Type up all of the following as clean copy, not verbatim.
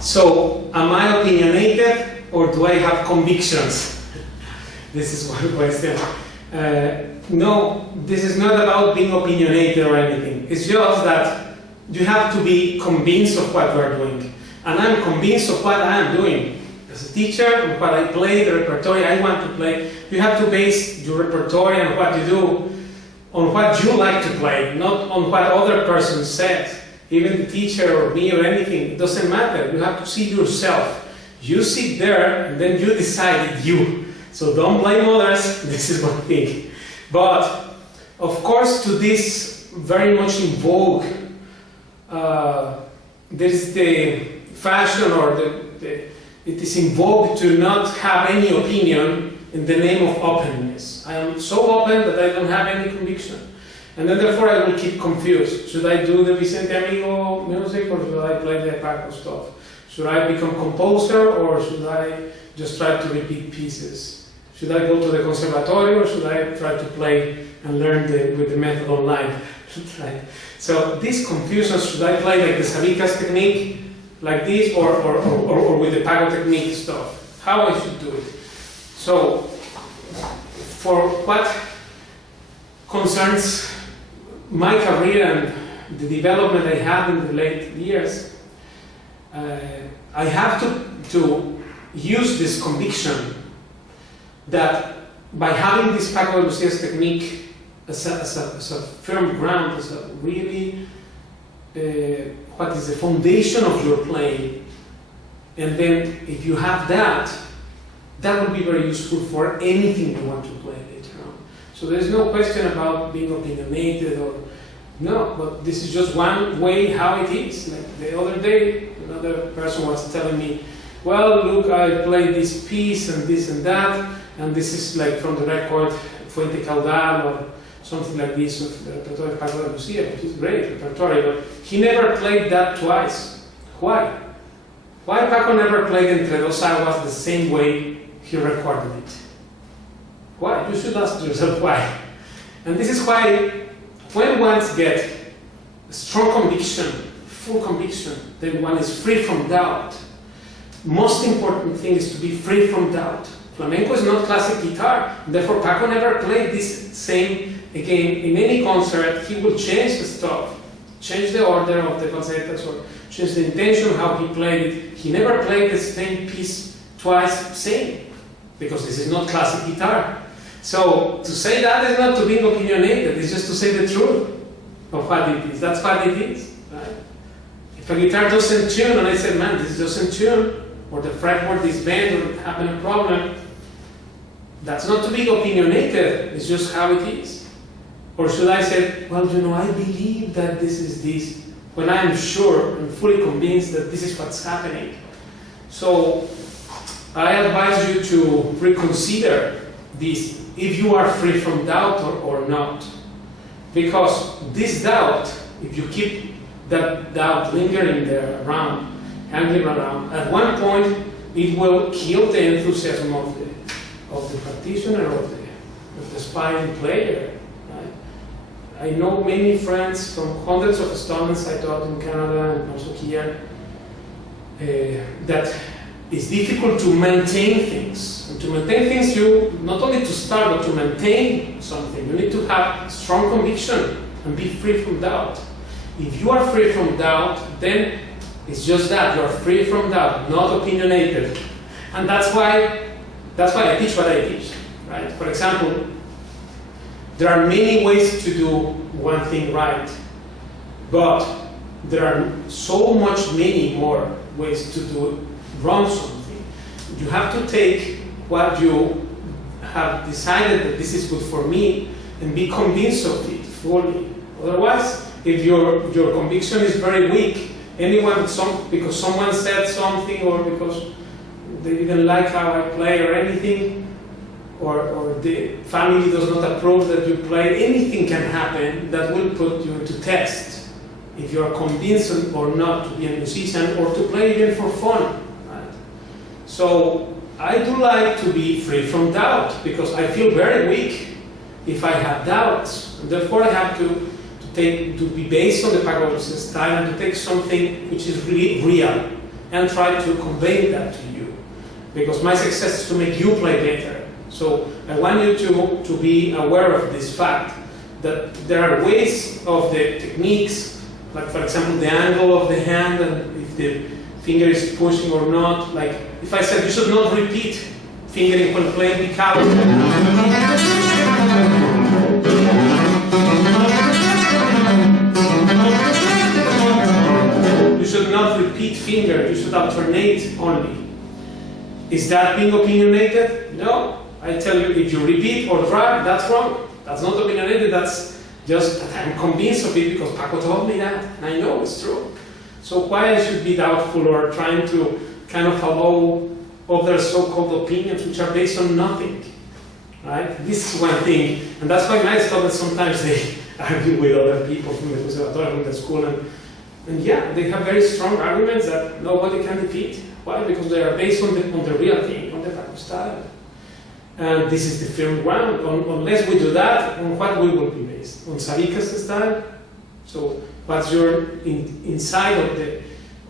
So, am I opinionated or do I have convictions? This is one question. No, this is not about being opinionated or anything. It's just that you have to be convinced of what you are doing. And I'm convinced of what I am doing. As a teacher, and what I play, the repertoire I want to play, you have to base your repertoire and what you do on what you like to play, not on what other person said. Even the teacher or me or anything, it doesn't matter. You have to see yourself. You sit there and then you decide it's you. So don't blame others, this is one thing. But of course to this very much in vogue, there's the fashion or it is in vogue to not have any opinion in the name of openness. I am so open that I don't have any conviction. And then therefore I will keep confused. Should I do the Vicente Amigo music or should I play the Paco stuff? Should I become composer or should I just try to repeat pieces? Should I go to the conservatorio or should I try to play and learn with the method online? Right? So this confusion, should I play like the Sabicas technique, like this, or with the Paco technique stuff? How I should do it? So for what concerns my career and the development I had in the late years, I have to use this conviction that by having this Paco de Lucia's technique as a firm ground, as a really, what is the foundation of your playing, and then if you have that, that will be very useful for anything you want to play later on. So there's no question about being opinionated or no, but this is just one way how it is. Like the other day, another person was telling me, well, look, I played this piece and this and that, and this is like from the record Fuente Caudal or something like this of the repertoire of Paco de Lucia, which is great repertoire, but he never played that twice. Why? Why Paco never played Entre Dos Aguas the same way he recorded it? Why? You should ask yourself why. And this is why when one gets a strong conviction, full conviction, then one is free from doubt. Most important thing is to be free from doubt. Flamenco is not classic guitar, therefore Paco never played this same again. In any concert, he will change the stuff, change the order of the falsettos, or change the intention how he played it. He never played the same piece twice, same, because this is not classic guitar. So to say that is not to be opinionated, it's just to say the truth of what it is. That's what it is, right? If a guitar doesn't tune, and I said, man, this doesn't tune, or the fretboard is bent, or having a problem, that's not to be opinionated, it's just how it is. Or should I say, well, you know, I believe that this is this, when I am sure and fully convinced that this is what's happening. So I advise you to reconsider this, if you are free from doubt or not. Because this doubt, if you keep that doubt lingering there around, hanging around, at one point it will kill the enthusiasm of the practitioner, of the aspiring player. Right? I know many friends from hundreds of installments I taught in Canada and also here, that it's difficult to maintain things. And to maintain things, you not only to start, but to maintain something. You need to have strong conviction and be free from doubt. If you are free from doubt, then it's just that, you are free from doubt, not opinionated. And that's why I teach what I teach, right? For example, there are many ways to do one thing right, but there are so many more ways to do wrong something. You have to take what you have decided that this is good for me and be convinced of it fully. Otherwise, if your conviction is very weak, because someone said something or because they didn't like how I play or anything, or the family does not approve that you play, anything can happen that will put you to test if you are convinced or not to be a musician or to play even for fun. Right? So I do like to be free from doubt because I feel very weak if I have doubts. And therefore I have to be based on the Andalusian style and to take something which is really real and try to convey that to you. Because my success is to make you play better. So I want you to be aware of this fact, that there are ways of the techniques, like for example the angle of the hand and if the finger is pushing or not. Like if I said you should not repeat fingering when playing picado. You should not repeat finger, you should alternate only. Is that being opinionated? No. I tell you, if you repeat or drag, that's wrong. That's not opinionated, that's just that I'm convinced of it because Paco told me that, and I know it's true. So why I should be doubtful or trying to kind of follow other so-called opinions which are based on nothing, right? This is one thing, and that's why my students sometimes they argue with other people from the conservatory, from the school, and yeah, they have very strong arguments that nobody can defeat. Why? Because they are based on the real thing, on the Paco style. And this is the firm ground. Unless we do that, on what we will be based? On Sabica's style? So what's your inside of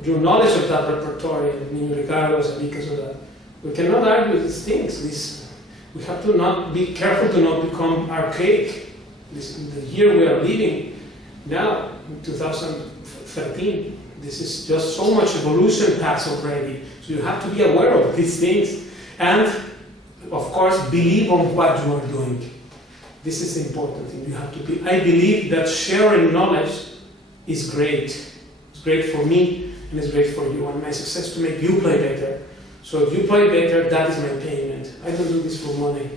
your knowledge of that repertoire, Niño Ricardo, Sabica's, or that? We cannot argue these things. We have to not be careful to not become archaic. The year we are living now, in 2013, this is just so much evolution paths already. So you have to be aware of these things. And of course, believe on what you are doing. This is the important thing. You have to be. I believe that sharing knowledge is great. It's great for me, and it's great for you. And my success to make you play better. So if you play better, that is my payment. I don't do this for money.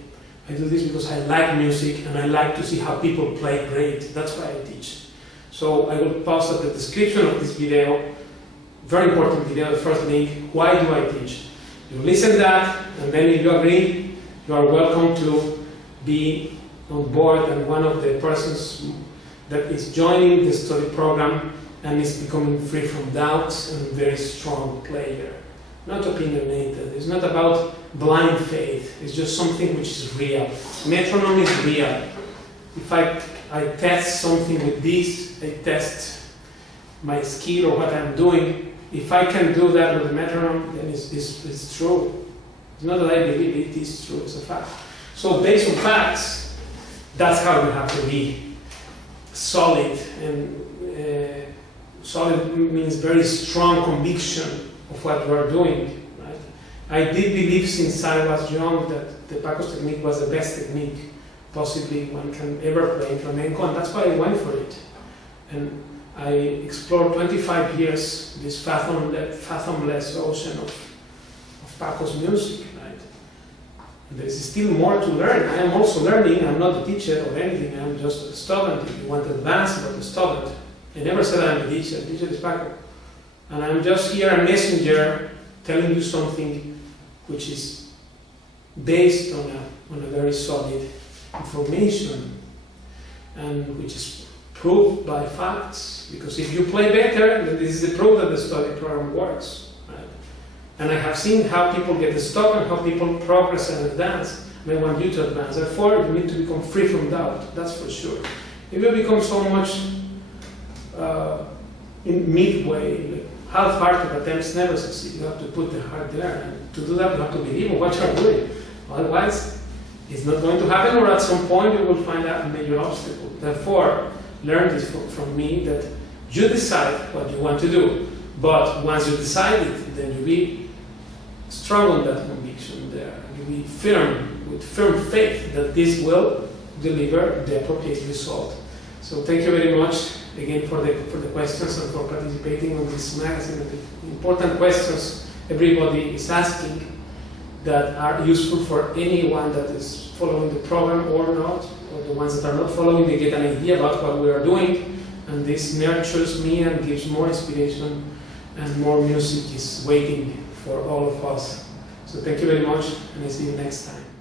I do this because I like music, and I like to see how people play great. That's why I teach. So I will post at the description of this video, very important video, the first link, why do I teach? You listen to that, and then if you agree, you are welcome to be on board and one of the persons that is joining the study program and is becoming free from doubts and very strong player. Not opinionated. It's not about blind faith. It's just something which is real. Metronome is real. If I test something with this, I test my skill or what I'm doing. If I can do that with the metronome, then it's true. It's not that I believe it is true, it's a fact. So based on facts, that's how you have to be solid. And solid means very strong conviction of what you are doing. Right? I did believe since I was young that the Paco's technique was the best technique possibly one can ever play in flamenco, and that's why I went for it. And I explored 25 years this fathomless ocean of Paco's music, right? And there is still more to learn. I am also learning. I'm not a teacher or anything. I'm just a student. If you want to advance, but a student. I never said I'm a teacher. The teacher is Paco. And I'm just here a messenger telling you something which is based on a very solid information and which is proved by facts, because if you play better, then this is the proof that the study program works. Right? And I have seen how people get stuck and how people progress and advance. And I want you to advance. Therefore, you need to become free from doubt, that's for sure. If you become so much in midway, like half-hearted attempts never succeed. You have to put the heart there, and to do that, you have to believe in what you are doing. Otherwise, it's not going to happen, or at some point you will find a major obstacle. Therefore, learn this from me, that you decide what you want to do, but once you decide it, then you be strong on that conviction there. You be firm, with firm faith that this will deliver the appropriate result. So thank you very much again for the questions and for participating on this magazine. The important questions everybody is asking. that are useful for anyone that is following the program or not, or the ones that are not following, they get an idea about what we are doing, and this nurtures me and gives more inspiration, and more music is waiting for all of us. So thank you very much, and I see you next time.